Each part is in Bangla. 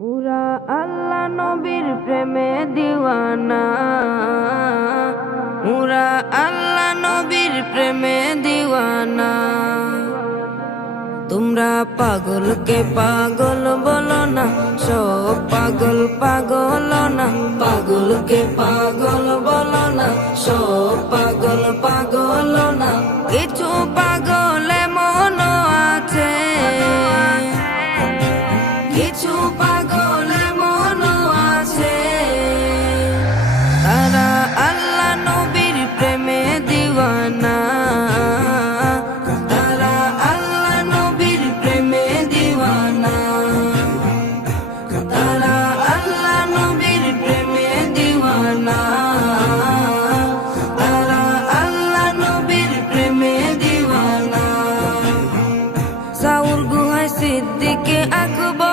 পুরা আল্লাহ নবীর প্রেমে দিওয়ানা, পুরা আল্লাহ নবীর প্রেমে দিওয়ানা। তোমরা পাগলকে পাগল বলো না, সব পাগল পাগল না। পাগলকে পাগল বলো না, সব পাগল পাগল না। কিছু পাগল এমন আছে, কিছু পাগল এমন আছে, তারা আল্লাহ নবীর প্রেমে দিওয়ানা, তারা আল্লাহ নবীর প্রেমে দিওয়ানা, তারা আল্লাহ নবীর প্রেমে দিওয়ানা, তারা আল্লাহ নবীর প্রেমে দিওয়ানা। সাউর গুহায় সিদ্দিকে আকবর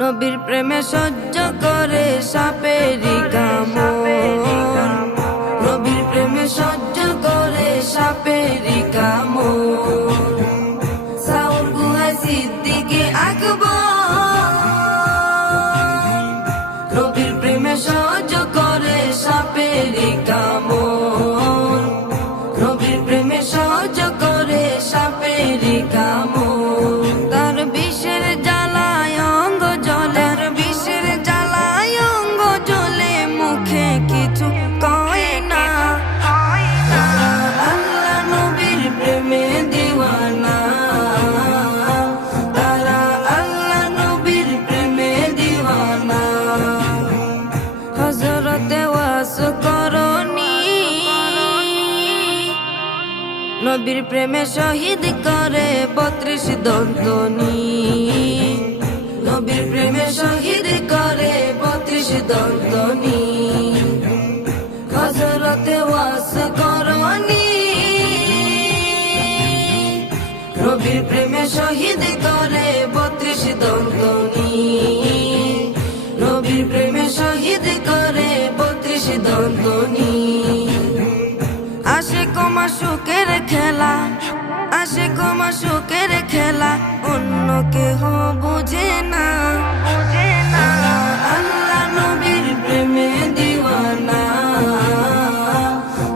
নবীর প্রেমে সহ্য করে সাপেরি কামড়, নবীর প্রেমে সহ্য করে সাপেরি কামড়। সাউর গুহায় সিদ্দিকে আকবর নবীর প্রেমে সহ্য করে সাপেরি কামড়, নবীর প্রেমে সহ্য করে সাপেরি কামড়। তার বিষের জ্বালায় অঙ্গ জ্বলে, তার বিষের জ্বালায় অঙ্গ জ্বলে, মুখে কিছু কয় না। তারা আল্লাহ নবীর প্রেমে দিওয়ানা, তারা আল্লাহ নবীর প্রেমে দিওয়ানা। হযরতে ওয়াস করনি নবীর প্রেমে শহীদ করে 32 দন্তনি, নবীর প্রেমে শহীদ করে 32 দন্তনি। হযরতে ওয়াস করনি নবীর প্রেমে শহীদ করে 32 দন্তনি, নবীর প্রেমে শহীদ করে 32 দন্তনি। আশিক ও মাশুকের খেলা, আশিক ও মাশুকের খেলা, অন্য কেহ বুঝে না। তারা আল্লাহ নবীর প্রেমে দিওয়ানা,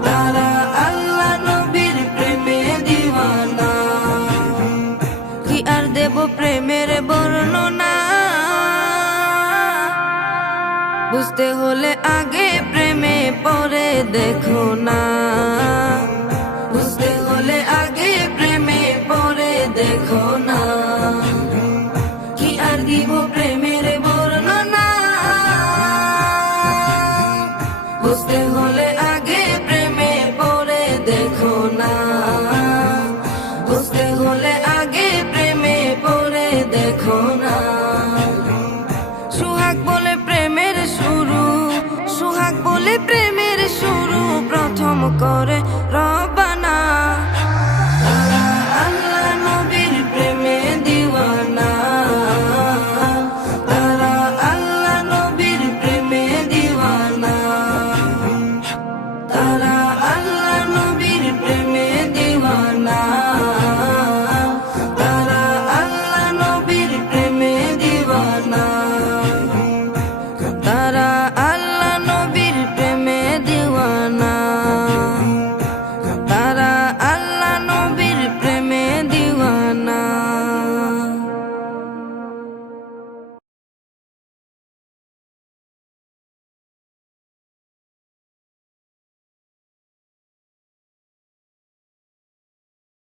তারা আল্লাহ নবীর প্রেমে দিওয়ানা। কি আর দেব প্রেমের বর্ণনা, বুঝতে হলে আগে প্রেমে পরে দেখো না।